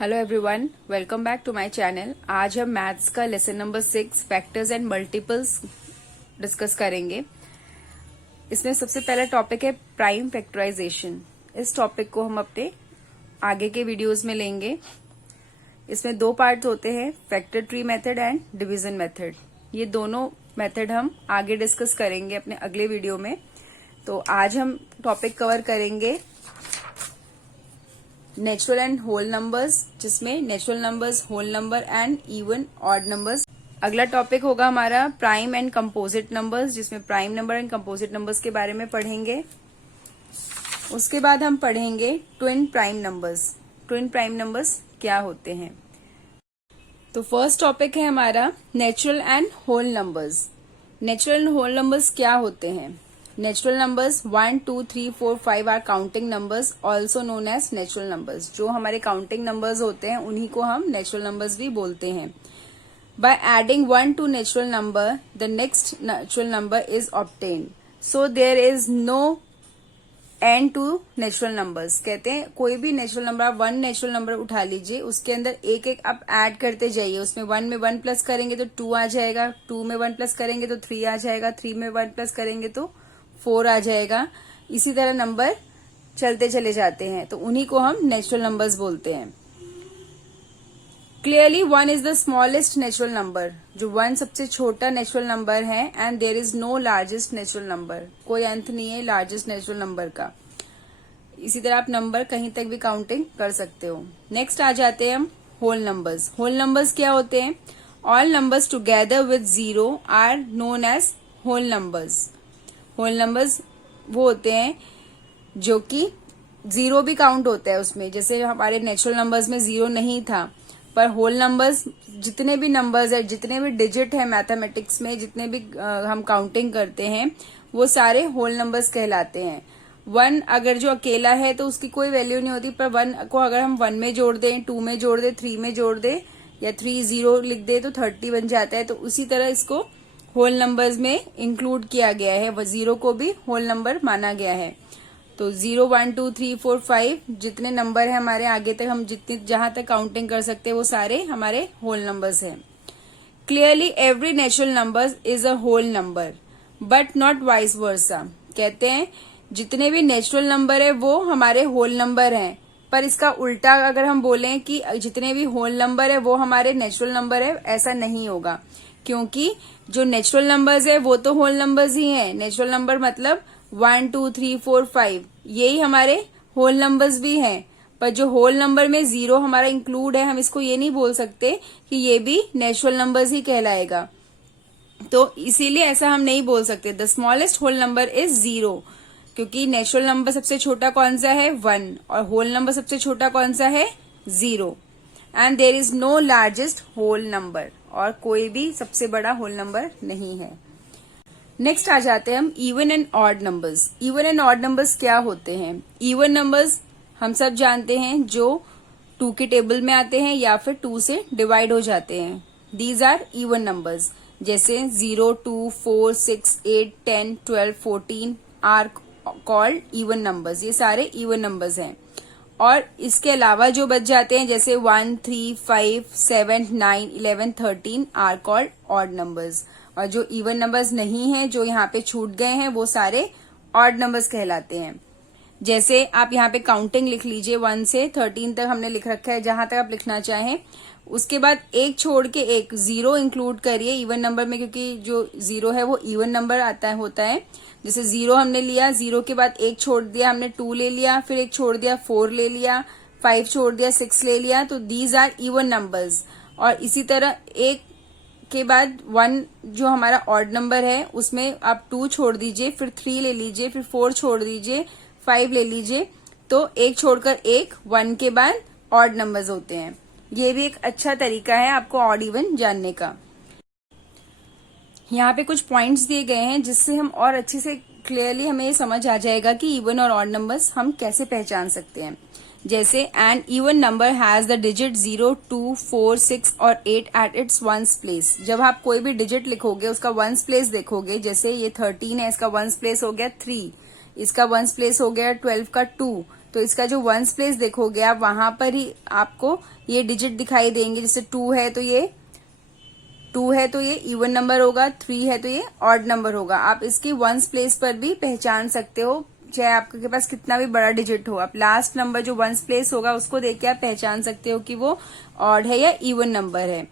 Hello everyone, welcome back to my channel. आज हम maths का lesson number 6 factors and multiples discuss करेंगे। इसमें सबसे पहला टॉपिक है प्राइम फैक्टराइजेशन। इस टॉपिक को हम अपने आगे के वीडियोस में लेंगे। इसमें दो पार्ट्स होते हैं, factor tree method and division method. ये दोनों मेथड हम आगे डिस्कस करेंगे अपने अगले वीडियो में। तो आज हम टॉपिक कवर करेंगे नेचुरल एंड होल नंबर्स, जिसमें natural numbers, whole number and even odd numbers. अगला टॉपिक होगा हमारा प्राइम एंड कंपोजिट नंबर्स, जिसमें prime number and composite numbers के बारे में पढ़ेंगे। उसके बाद हम पढ़ेंगे twin prime numbers. Twin prime numbers क्या होते हैं। तो फर्स्ट टॉपिक है हमारा natural and whole numbers. Natural and whole numbers क्या होते हैं। Natural numbers 1, 2, 3, 4, 5 are counting numbers, also known as natural numbers. जो हमारे काउंटिंग नंबर्स होते हैं उन्हीं को हम नेचुरल नंबर्स भी बोलते हैं। By adding 1 to natural number, the next natural number is obtained, so there is no end to natural numbers. कहते हैं कोई भी नेचुरल नंबर, आप 1 नेचुरल नंबर उठा लीजिए, उसके अंदर एक एक आप ऐड करते जाइए। उसमें 1 में 1 प्लस करेंगे तो 2 आ जाएगा, 2 में 1 प्लस करेंगे तो 3 आ जाएगा, 3 में 1 प्लस करेंगे तो 4 आ जाएगा। इसी तरह नंबर चलते चले जाते हैं, तो उन्हीं को हम नेचुरल नंबर्स बोलते हैं। Clearly 1 is the smallest natural number. जो 1 सबसे छोटा नेचुरल नंबर है, and there is no largest natural number. कोई अंत नहीं है लार्जेस्ट नेचुरल नंबर का। इसी तरह आप नंबर कहीं तक भी काउंटिंग कर सकते हो। नेक्स्ट आ जाते हैं हम होल नंबर्स। होल नंबर्स क्या होते हैं। All numbers together with 0 are known as whole numbers. Whole numbers वो होते हैं जो कि 0 भी काउंट होता है उसमें। जैसे हमारे नेचुरल नंबर्स में 0 नहीं था, पर होल नंबर्स जितने भी नंबर्स है, जितने भी डिजिट है मैथमेटिक्स में, जितने भी हम काउंटिंग करते हैं, वो सारे होल नंबर्स कहलाते हैं। 1 अगर जो अकेला है तो उसकी कोई वैल्यू नहीं होती, पर 1 को अगर हम 1 में जोड़ दें, 2 में जोड़ दें, 3 में जोड़ दें, या 3 0 लिख दे तो 30 बन जाता है। तो उसी तरह इसको होल नंबर्स में इंक्लूड किया गया है। वो 0 को भी होल नंबर माना गया है। तो 0, 1, 2, 3, 4, 5 जितने नंबर है हमारे, आगे तक हम जितनी जहां तक काउंटिंग कर सकते हैं वो सारे हमारे होल नंबर्स हैं। Clearly every natural number is a whole number, but not vice versa. कहते हैं जितने भी नेचुरल नंबर है वो हमारे होल नंबर हैं, पर इसका उल्टा अगर हम बोलें कि जितने भी होल नंबर है वो हमारे नेचुरल नंबर है, ऐसा नहीं होगा। क्योंकि जो नेचुरल नंबर्स है वो तो होल नंबर्स ही हैं। नेचुरल नंबर मतलब 1, 2, 3, 4, 5 यही हमारे होल नंबर्स भी हैं। पर जो होल नंबर में 0 हमारा इंक्लूड है, हम इसको ये नहीं बोल सकते कि ये भी नेचुरल नंबर्स ही कहलाएगा। तो इसीलिए ऐसा हम नहीं बोल सकते। The smallest whole number is 0, क्योंकि नेचुरल नंबर सबसे छोटा कौन सा है 1, और होल नंबर सबसे छोटा कौन सा है 0। And there is no largest whole number, और कोई भी सबसे बड़ा होल नंबर नहीं है। नेक्स्ट आ जाते हैं हम even and odd numbers. Even and odd numbers क्या होते हैं। इवन नंबर्स हम सब जानते हैं जो 2 के टेबल में आते हैं या फिर 2 से डिवाइड हो जाते हैं। These are even numbers. जैसे 0, 2, 4, 6, 8, 10, 12, 14 आर कॉल्ड इवन नंबर्स। ये सारे इवन नंबर्स हैं। और इसके अलावा जो बच जाते हैं, जैसे 1, 3, 5, 7, 9, 11, 13 आर कॉल्ड ऑड नंबर्स। और जो इवन नंबर्स नहीं हैं, जो यहाँ पे छूट गए हैं, वो सारे ऑड नंबर्स कहलाते हैं। जैसे आप यहाँ पे काउंटिंग लिख लीजिए, 1 से 13 तक हमने लिख रखा है, जहां तक आप लिखना चाहें। उसके बाद एक छोड़ के एक 0 इंक्लूड करिए इवन नंबर में, क्योंकि जो 0 है वो इवन नंबर होता है। जैसे 0 हमने लिया, 0 के बाद एक छोड़ दिया हमने, 2 ले लिया, फिर एक छोड़ दिया 4 ले लिया, 5 छोड़ दिया 6 ले लिया। तो दीज आर इवन नंबर्स। और इसी तरह एक के बाद 1 जो हमारा ऑड नंबर है, उसमें आप 2 छोड़ दीजिए, फिर 3 ले लीजिए, फिर 4 छोड़ दीजिए, 5 ले लीजिए। तो एक छोड़कर एक 1 के बाद ऑड नंबर्स होते हैं। ये भी एक अच्छा तरीका है आपको ऑड इवन जानने का। यहाँ पे कुछ पॉइंट्स दिए गए हैं जिससे हम और अच्छे से क्लियरली हमें ये समझ आ जाएगा कि इवन और ऑड नंबर्स हम कैसे पहचान सकते हैं। जैसे an even number has the digit 0, 2, 4, 6 और 8 एट इट्स वंस प्लेस। जब आप कोई भी डिजिट लिखोगे उसका वंस प्लेस देखोगे, जैसे ये 13 है, इसका वंस प्लेस हो गया 3, इसका वंस प्लेस हो गया 12 का 2, तो इसका जो वंस प्लेस देखोगे आप, वहां पर ही आपको ये डिजिट दिखाई देंगे। जैसे 2 है तो ये इवन नंबर होगा, 3 है तो ये ऑड नंबर होगा। आप इसकी वंस प्लेस पर भी पहचान सकते हो, चाहे आपके पास कितना भी बड़ा डिजिट हो। आप लास्ट नंबर जो वंस प्लेस होगा उसको देख के आप पहचान सकते हो कि वो ऑड है या इवन नंबर है।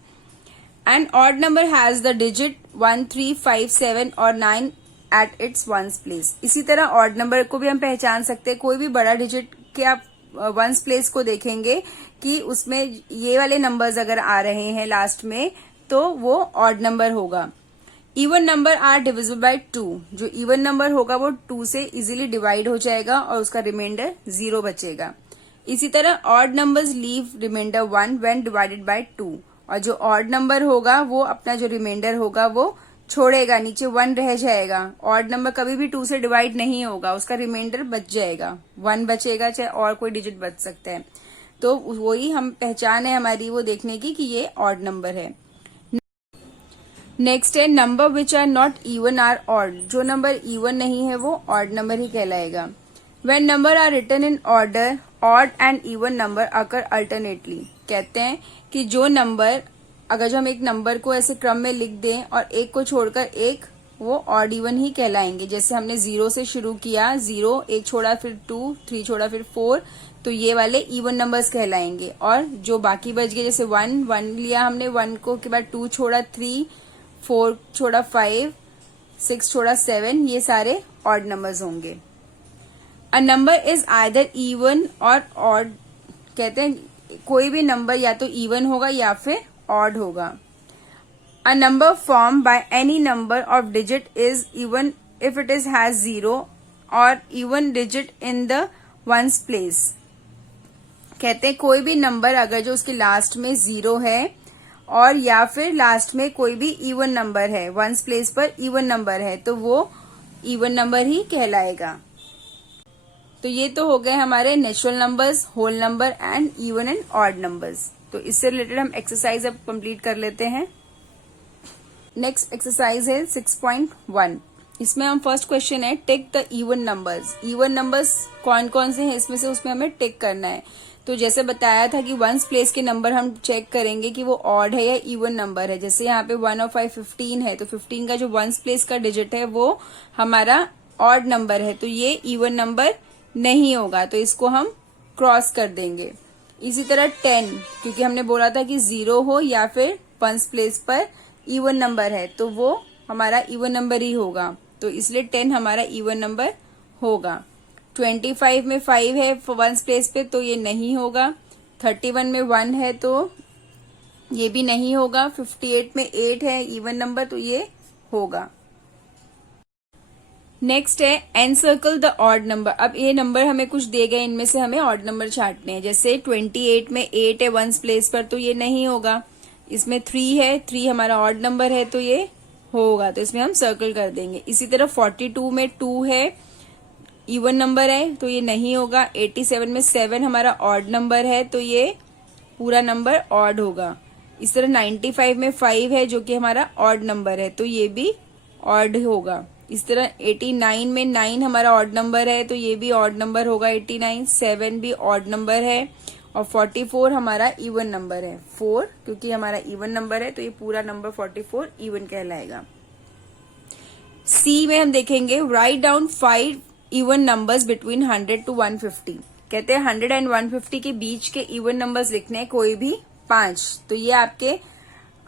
And odd number has the digit 1, 3, 5, 7 और 9 एट इट्स वंस प्लेस। इसी तरह ऑड नंबर को भी हम पहचान सकते हैं। कोई भी बड़ा डिजिट के आप वंस प्लेस को देखेंगे कि उसमें ये वाले नंबर्स अगर आ रहे हैं लास्ट में, तो वो ऑड नंबर होगा। Even number are divisible by 2। जो इवन नंबर होगा वो 2 से इजीली डिवाइड हो जाएगा और उसका रिमाइंडर 0 बचेगा। इसी तरह odd numbers leave remainder 1 when divided by 2। और जो ऑड नंबर होगा वो अपना जो रिमाइंडर होगा वो छोड़ेगा, नीचे 1 रह जाएगा। ऑड नंबर कभी भी 2 से डिवाइड नहीं होगा, उसका रिमाइंडर बच जाएगा, 1 बचेगा, चाहे और कोई डिजिट बच सकता है। तो वही हम पहचान है हमारी वो देखने की कि ये ऑड नंबर है। नेक्स्ट है number which are not even or odd. जो नंबर इवन नहीं है वो ऑड नंबर ही कहलाएगा। When number are written in order, odd and even number occur alternately. कहते हैं कि जो नंबर, अगर जो हम एक नंबर को ऐसे क्रम में लिख दें और एक को छोड़कर एक, वो ऑड इवन ही कहलाएंगे। जैसे हमने 0 से शुरू किया, 0 एक छोड़ा, फिर 2, 3 छोड़ा, फिर 4, तो ये वाले इवन नंबर्स कहलाएंगे। और जो बाकी बच गए, जैसे 1 लिया हमने, 1 को के बाद 2 छोड़ा 3, 4 छोड़ा 5, 6 छोड़ा 7, ये सारे ऑड नंबर्स होंगे। A number is either even और ऑड। कहते हैं कोई भी नंबर या तो इवन होगा या फिर ऑड होगा। A number form by any number of digit is even if it is has 0 और even digit in the ones place. कहते हैं कोई भी नंबर अगर जो उसके लास्ट में 0 है और या फिर लास्ट में कोई भी इवन नंबर है, वंस प्लेस पर इवन नंबर है, तो वो इवन नंबर ही कहलाएगा। तो ये तो हो गए हमारे natural numbers, whole number and even and odd numbers. तो इससे रिलेटेड हम एक्सरसाइज अब कंप्लीट कर लेते हैं। नेक्स्ट एक्सरसाइज है 6.1। इसमें हम फर्स्ट क्वेश्चन है tick the even numbers. Even numbers कौन कौन से हैं इसमें से, उसमें हमें टिक करना है। तो जैसे बताया था कि वंस प्लेस के नंबर हम चेक करेंगे कि वो ऑड है या इवन नंबर है। जैसे यहाँ पे 1 और 5 15 है, तो 15 का जो वंस प्लेस का डिजिट है वो हमारा ऑड नंबर है, तो ये इवन नंबर नहीं होगा, तो इसको हम क्रॉस कर देंगे। इसी तरह 10, क्योंकि हमने बोला था कि 0 हो या फिर वंस प्लेस पर इवन नंबर है, तो वो हमारा इवन नंबर ही होगा, तो इसलिए 10 हमारा इवन नंबर होगा। 25 में 5 है वंस प्लेस पे, तो ये नहीं होगा। 31 में 1 है तो ये भी नहीं होगा। 58 में 8 है इवन नंबर, तो ये होगा। नेक्स्ट है एनसर्कल द ऑड नंबर। अब ये नंबर हमें कुछ दे गए, इनमें से हमें ऑड नंबर छांटने हैं। जैसे 28 में 8 है वंस प्लेस पर, तो ये नहीं होगा। इसमें 3 है, 3 हमारा ऑड नंबर है, तो ये होगा, तो इसमें हम सर्कल कर देंगे। इसी तरह 42 में 2 है, इवन नंबर है, तो ये नहीं होगा। 87 में 7 हमारा ऑड नंबर है, तो ये पूरा नंबर ऑड होगा। इस तरह 95 में 5 है जो कि हमारा ऑड नंबर है, तो ये भी ऑड होगा। इस तरह 89 में 9 हमारा ऑड नंबर है, तो ये भी ऑड नंबर होगा। 89, 7 भी ऑड नंबर है। और 44 हमारा इवन नंबर है, 4 क्योंकि हमारा इवन नंबर है, तो ये पूरा नंबर 44 इवन कहलाएगा। सी में हम देखेंगे write down 5 even numbers between 100 to 150। कहते हैं 100 and 150 के बीच के इवन नंबर्स लिखने हैं, कोई भी 5। तो ये आपके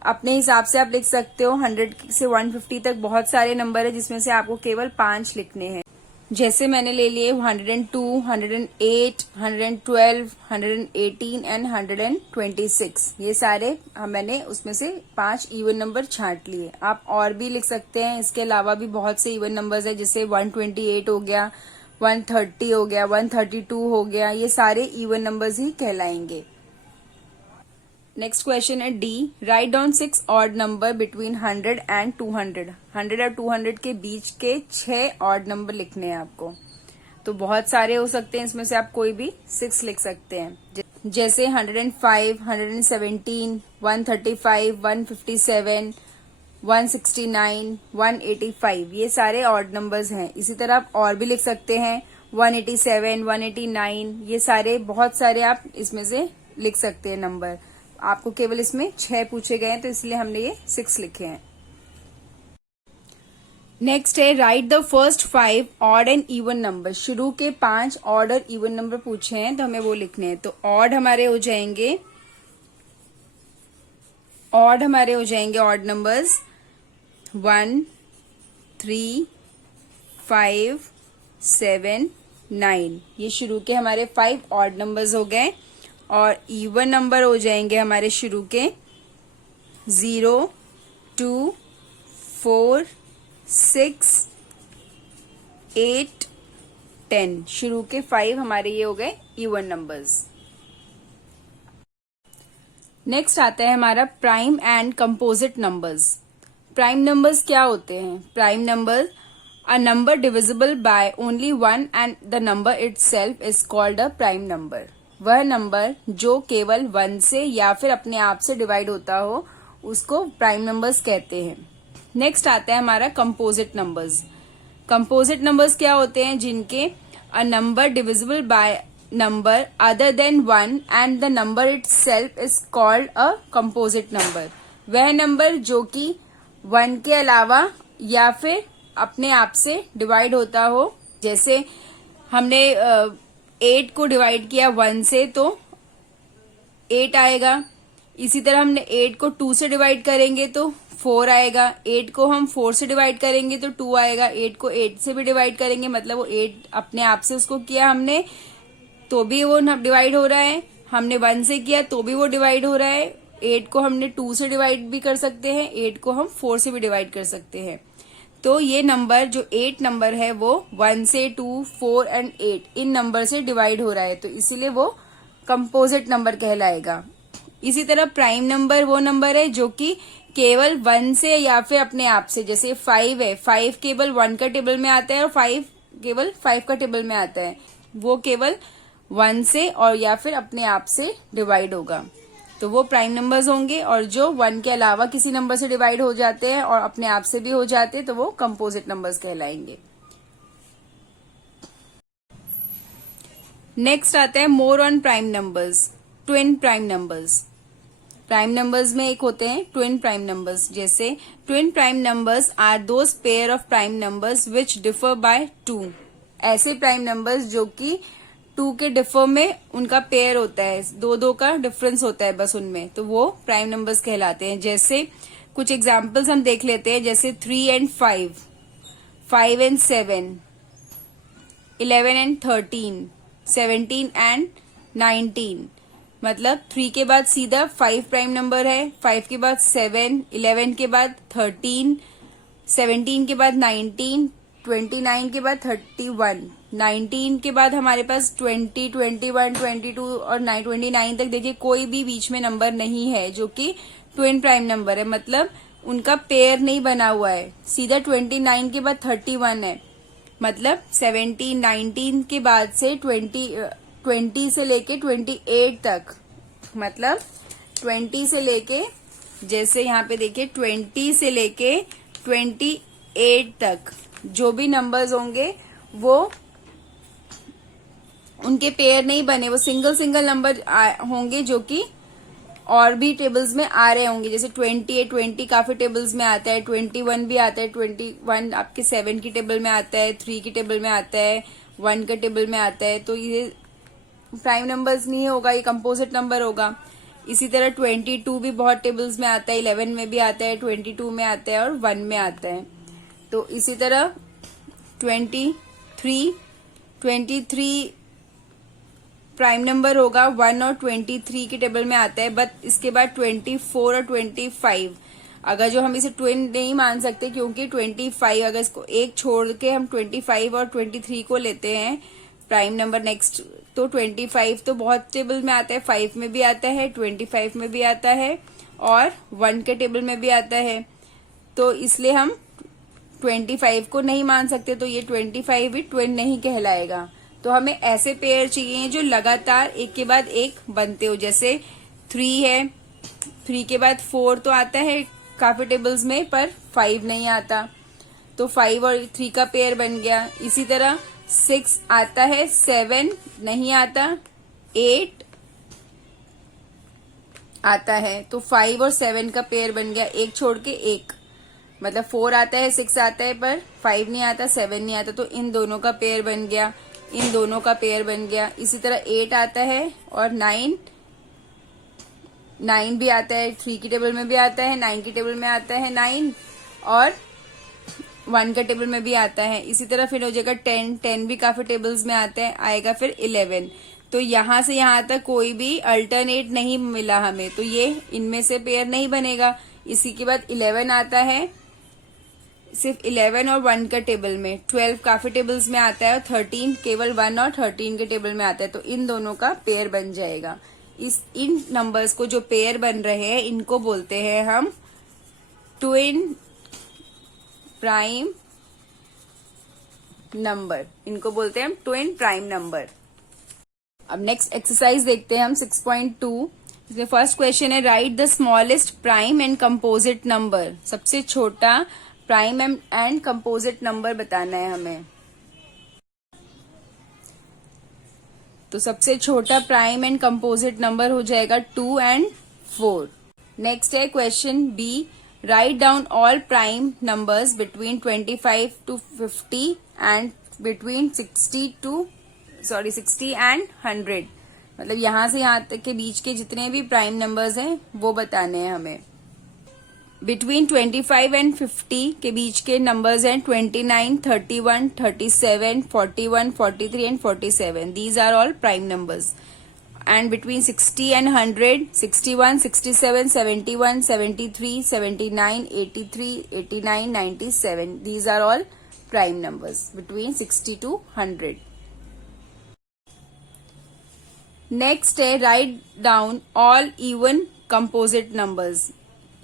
अपने हिसाब से आप लिख सकते हो। 100 से 150 तक बहुत सारे नंबर है, जिसमें से आपको केवल 5 लिखने हैं। जैसे मैंने ले लिए 102, 108, 112, 118 एंड 126। ये सारे मैंने उसमें से 5 इवन नंबर छांट लिए। आप और भी लिख सकते हैं, इसके अलावा भी बहुत से इवन नंबर्स है, जैसे 128 हो गया, 130 हो गया, 132 हो गया, ये सारे इवन नंबर्स ही कहलाएंगे। नेक्स्ट क्वेश्चन है D, write down 6 odd number between 100 and 200। 100 और 200 के बीच के 6 ऑड नंबर लिखने हैं आपको। तो बहुत सारे हो सकते हैं, इसमें से आप कोई भी 6 लिख सकते हैं। जैसे 105, 117, 135, 157, 169, 185, ये सारे ऑड नंबर्स हैं। इसी तरह आप और भी लिख सकते हैं 187, 189, ये सारे बहुत सारे आप इसमें से लिख सकते हैं नंबर। आपको केवल इसमें 6 पूछे गए हैं तो इसलिए हमने ये 6 लिखे हैं। नेक्स्ट है right the first 5 odd and even number. शुरू के 5 ऑड और इवन नंबर पूछे हैं तो हमें वो लिखने हैं। तो ऑड हमारे हो जाएंगे ऑड नंबर्स 1, 3, 5, 7, 9। ये शुरू के हमारे 5 ऑड नंबर्स हो गए। और इवन नंबर हो जाएंगे हमारे शुरू के 0, 2, 4, 6, 8, 10। शुरू के 5 हमारे ये हो गए इवन नंबर्स। नेक्स्ट आता है हमारा prime and composite numbers. Prime numbers क्या होते हैं? Prime number a number divisible by only 1 and the number itself is called a prime number. वह नंबर जो केवल 1 से या फिर अपने आप से डिवाइड होता हो उसको प्राइम नंबर्स कहते हैं। नेक्स्ट आता है हमारा कंपोजिट नंबर्स। कंपोजिट नंबर्स क्या होते हैं? जिनके a number divisible by number other than 1 and the number itself is called a composite number. वह नंबर जो कि 1 के अलावा या फिर अपने आप से डिवाइड होता हो। जैसे हमने 8 को डिवाइड किया 1 से तो 8 आएगा। इसी तरह हमने 8 को 2 से डिवाइड करेंगे तो 4 आएगा। 8 को हम 4 से डिवाइड करेंगे तो 2 आएगा। 8 को 8 से भी डिवाइड करेंगे मतलब वो 8 अपने आप से उसको किया हमने तो भी वो डिवाइड हो रहा है। हमने 1 से किया तो भी वो डिवाइड हो रहा है। 8 को हमने 2 से डिवाइड भी कर सकते हैं। 8 को हम 4 से भी डिवाइड कर सकते हैं। तो ये नंबर जो 8 नंबर है वो 1 से 2, 4 एंड 8 इन नंबर से डिवाइड हो रहा है तो इसीलिए वो कंपोजिट नंबर कहलाएगा। इसी तरह प्राइम नंबर वो नंबर है जो कि केवल 1 से या फिर अपने आप से, जैसे 5 है, 5 केवल 1 का टेबल में आता है और 5 केवल 5 का टेबल में आता है। वो केवल 1 से और या फिर अपने आप से डिवाइड होगा तो वो प्राइम नंबर्स होंगे। और जो 1 के अलावा किसी नंबर से डिवाइड हो जाते हैं और अपने आप से भी हो जाते हैं तो वो कंपोजिट नंबर्स कहलाएंगे। नेक्स्ट आता है more on prime numbers, twin prime numbers. Prime numbers में एक होते हैं ट्विन प्राइम नंबर्स। जैसे twin prime numbers are those pair of prime numbers which differ by 2। ऐसे प्राइम नंबर्स जो कि 2 के डिफर में उनका पेयर होता है, 2 का डिफरेंस होता है बस उनमें, तो वो प्राइम नंबर्स कहलाते हैं। जैसे कुछ एग्जांपल्स हम देख लेते हैं। जैसे 3 एंड 5, 5 एंड 7, 11 एंड 13, 17 एंड 19। मतलब 3 के बाद सीधा 5 प्राइम नंबर है, 5 के बाद 7, 11 के बाद 13, 17 के बाद 19, 29 के बाद 31, 19 के बाद हमारे पास 20, 21, 22 और 29 तक देखिए कोई भी बीच में नंबर नहीं है जो कि ट्विन प्राइम नंबर है, मतलब उनका पेयर नहीं बना हुआ है। सीधा 29 के बाद 31 है, मतलब 17, 19 के बाद से 20 से लेके 28 तक, मतलब 20 से लेके, जैसे यहाँ पे देखिए 20 से लेके 28 तक जो भी नंबर्स होंगे वो उनके पेयर नहीं बने, वो सिंगल सिंगल नंबर होंगे जो कि और भी टेबल्स में आ रहे होंगे। जैसे 20 काफी टेबल्स में आता है, 21 भी आता है, 21 आपके 7 की टेबल में आता है, 3 की टेबल में आता है, 1 के टेबल में आता है, तो ये प्राइम नंबर्स नहीं होगा, ये कंपोजिट नंबर होगा। इसी तरह 22 भी बहुत टेबल्स में आता है, 11 में भी आता है, 22 में आता है और 1 में आता है। तो इसी तरह 23 प्राइम नंबर होगा, 1 और 23 के टेबल में आता है, बट इसके बाद 24 और 25, अगर जो हम इसे ट्विन नहीं मान सकते क्योंकि 25 अगर इसको एक छोड़ के हम 25 और 23 को लेते हैं प्राइम नंबर नेक्स्ट, तो 25 तो बहुत टेबल में आता है, 5 में भी आता है, 25 में भी आता है और 1 के टेबल में भी आता है, तो इसलिए हम 25 को नहीं मान सकते, तो ये 25 भी ट्विन नहीं कहलाएगा। तो हमें ऐसे पेयर चाहिए जो लगातार एक के बाद एक बनते हो। जैसे 3 है, 3 के बाद 4 तो आता है काफी टेबल्स में, पर 5 नहीं आता, तो 5 और 3 का पेयर बन गया। इसी तरह 6 आता है, 7 नहीं आता, 8 आता है। तो 5 और 7 का पेयर बन गया, एक छोड़ के एक, मतलब 4 आता है, 6 आता है, पर 5 नहीं आता, 7 नहीं आता, तो इन दोनों का पेयर बन गया, इन दोनों का पेयर बन गया। इसी तरह 8 आता है और 9 भी आता है, 3 की टेबल में भी आता है, 9 की टेबल में आता है 9, और 1 का टेबल में भी आता है। इसी तरह फिर हो जाएगा 10 भी काफी टेबल्स में आता है, आएगा फिर 11। तो यहां से यहां तक कोई भी अल्टरनेट नहीं मिला हमें, तो ये इनमें से पेयर नहीं बनेगा। इसी के बाद 11 आता है, सिर्फ 11 और 1 का टेबल में, 12 काफी टेबल्स में आता है, और 13 केवल 1 और 13 के टेबल में आता है, तो इन दोनों का पेयर बन जाएगा। इन नंबर्स को जो पेयर बन रहे हैं इनको बोलते हैं हम ट्विन प्राइम नंबर, इनको बोलते हैं हम ट्विन प्राइम नंबर। अब नेक्स्ट एक्सरसाइज देखते हैं हम 6.2। इसमें फर्स्ट क्वेश्चन है, right the smallest prime and composite number. सबसे छोटा प्राइम एंड कंपोजिट नंबर बताना है हमें। तो सबसे छोटा प्राइम एंड कंपोजिट नंबर हो जाएगा 2 और 4। नेक्स्ट है question B, write down all prime numbers between 25 to 50 and between 60 and 100। मतलब यहां से यहां तक के बीच के जितने भी प्राइम नंबर्स हैं वो बताने हैं हमें। बिटवीन 25 एंड 50 के बीच के नंबर्स हैं 29, 31, 37, 41, 43 and 47। These are all prime numbers. And between 60 and 100, 61, 67, 71, 73, 79, 83, 89, 97। These are all prime numbers between 60 to 100. Next है, right down all even composite numbers.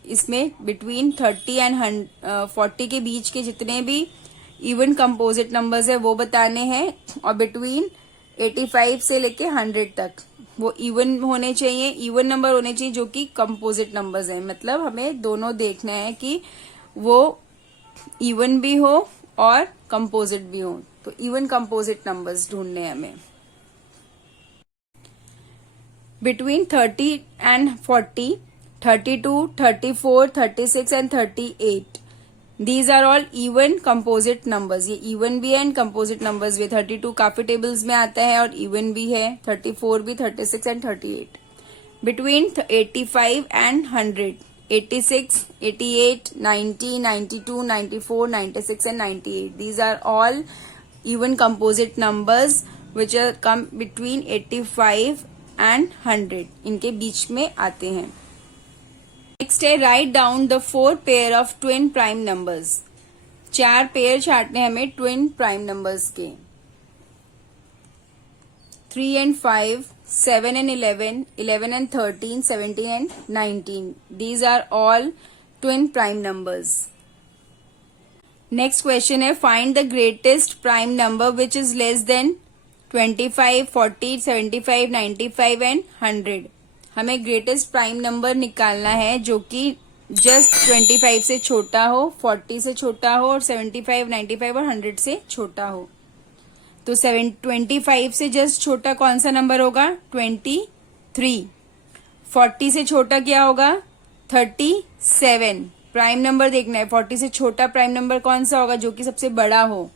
इसमें बिटवीन 30 एंड 40 के बीच के जितने भी इवन कंपोजिट नंबर्स है वो बताने हैं, और बिटवीन 85 से लेके 100 तक वो इवन होने चाहिए, इवन नंबर होने चाहिए जो कि कंपोजिट नंबर्स हैं। मतलब हमें दोनों देखना है कि वो इवन भी हो और कंपोजिट भी हो, तो इवन कंपोजिट नंबर्स ढूंढने हैं हमें। Between 30 and 40, 32, 34, 36 and 38। These are all even composite numbers. ये इवन भी है एंड कंपोजिट नंबर्स भी। 32 काफी टेबल्स में आता है और इवन भी है, 34 भी, 36 and 38। Between 85 and 100, 86, 88, 90, 92, 94, 96 and 98। These are all even composite numbers which are come between 85 and 100, इनके बीच में आते हैं। नेक्स्ट है, right down the 4 pair of twin prime numbers. 4 pair छाटने हमें ट्विन प्राइम नंबर्स के। 3 and 5, 7 and 11, 11 and 13, 17 and 19. These are all twin prime numbers. Next question है, find the greatest prime number which is less than 25, 40, 75, 95 and 100. हमें greatest prime number निकालना है जो कि just 25 से छोटा हो, 40 से छोटा हो, और 75, 95 और 100 से छोटा हो। तो 25 से जस्ट छोटा कौन सा नंबर होगा? 23। 40 से छोटा क्या होगा? 37। प्राइम नंबर देखना है, 40 से छोटा प्राइम नंबर कौन सा होगा जो कि सबसे बड़ा हो?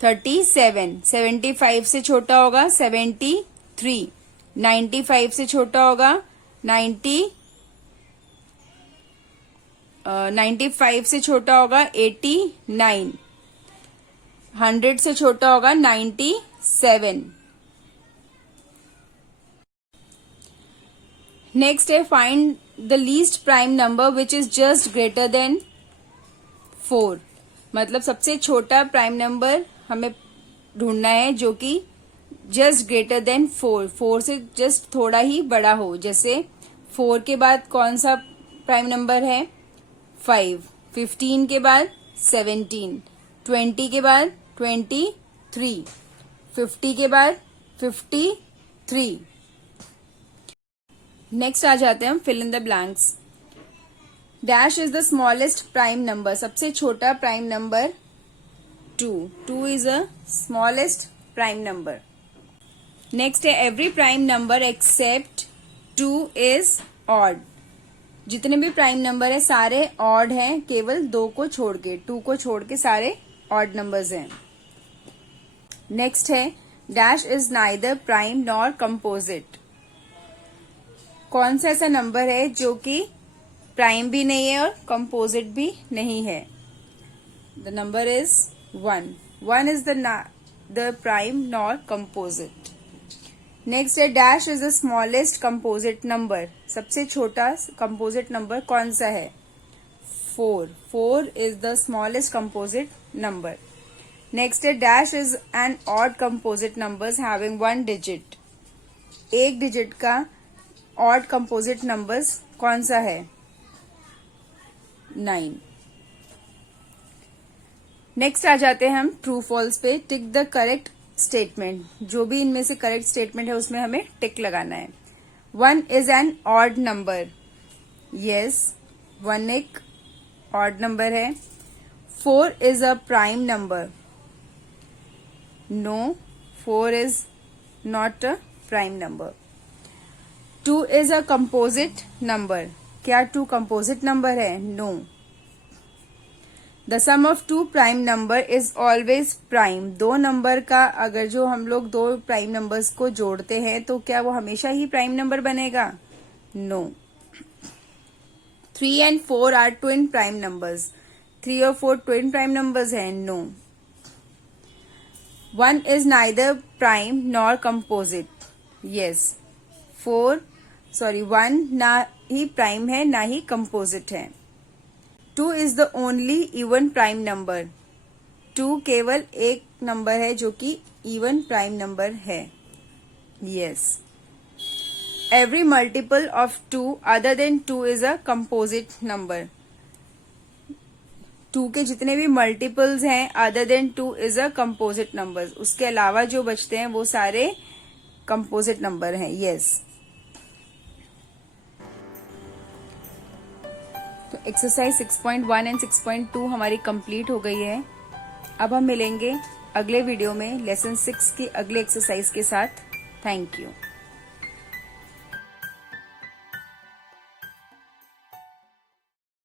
37। 75 से छोटा होगा 73। 95 से छोटा होगा 95 से छोटा होगा 89। 100 से छोटा होगा 97। नेक्स्ट है, find the least prime number which is just greater than 4। मतलब सबसे छोटा प्राइम नंबर हमें ढूंढना है जो कि जस्ट ग्रेटर देन 4 से जस्ट थोड़ा ही बड़ा हो। जैसे 4 के बाद कौन सा प्राइम नंबर है? 5। 15 के बाद 17। 20 के बाद 23। 50 के बाद 53। नेक्स्ट आ जाते हैं हम fill in the blanks. Dash is the smallest prime number. सबसे छोटा prime number 2. 2 is a smallest prime number. Next है every prime number except 2 is odd. जितने भी प्राइम नंबर है सारे ऑड हैं, केवल 2 को छोड़ के, 2 को छोड़ के सारे ऑड नंबर्स हैं. नेक्स्ट है dash is neither prime nor composite. कौन सा ऐसा नंबर है जो कि प्राइम भी नहीं है और कंपोजिट भी नहीं है? The number is 1. 1 is the prime nor composite. Next है dash is the smallest composite number. सबसे छोटा कंपोजिट नंबर कौन सा है? 4. 4 is the smallest composite number. Next है dash is an odd composite numbers having 1 digit. एक digit का odd composite numbers कौन सा है? 9. नेक्स्ट आ जाते हैं हम ट्रू फॉल्स पे. Tick the correct statement. जो भी इनमें से करेक्ट स्टेटमेंट है उसमें हमें टिक लगाना है. 1 is an odd number. Yes, 1 एक ऑड नंबर है. 4 is a prime number. No, 4 is not a prime number. 2 is a composite number. क्या 2 कंपोजिट नंबर है? No. The sum of 2 prime number is always prime. 2 number का अगर जो हम लोग 2 prime numbers को जोड़ते हैं तो क्या वो हमेशा ही प्राइम नंबर बनेगा? No. 3 and 4 are twin prime numbers. 3 और 4 ट्विन प्राइम नंबर्स हैं? No. 1 is neither prime nor composite. Yes, 1 ना ही प्राइम है ना ही कंपोजिट है. 2 is the only even prime number. 2 केवल एक नंबर है जो कि इवन प्राइम नंबर है. Yes. Every multiple of 2 other than 2 is a composite number. 2 के जितने भी मल्टीपल्स हैं other than 2 is a composite number. उसके अलावा जो बचते हैं वो सारे कंपोजिट नंबर हैं. यस. तो एक्सरसाइज 6.1 एंड 6.2 हमारी कंप्लीट हो गई है. अब हम मिलेंगे अगले वीडियो में लेसन 6 की अगले एक्सरसाइज के साथ. Thank you.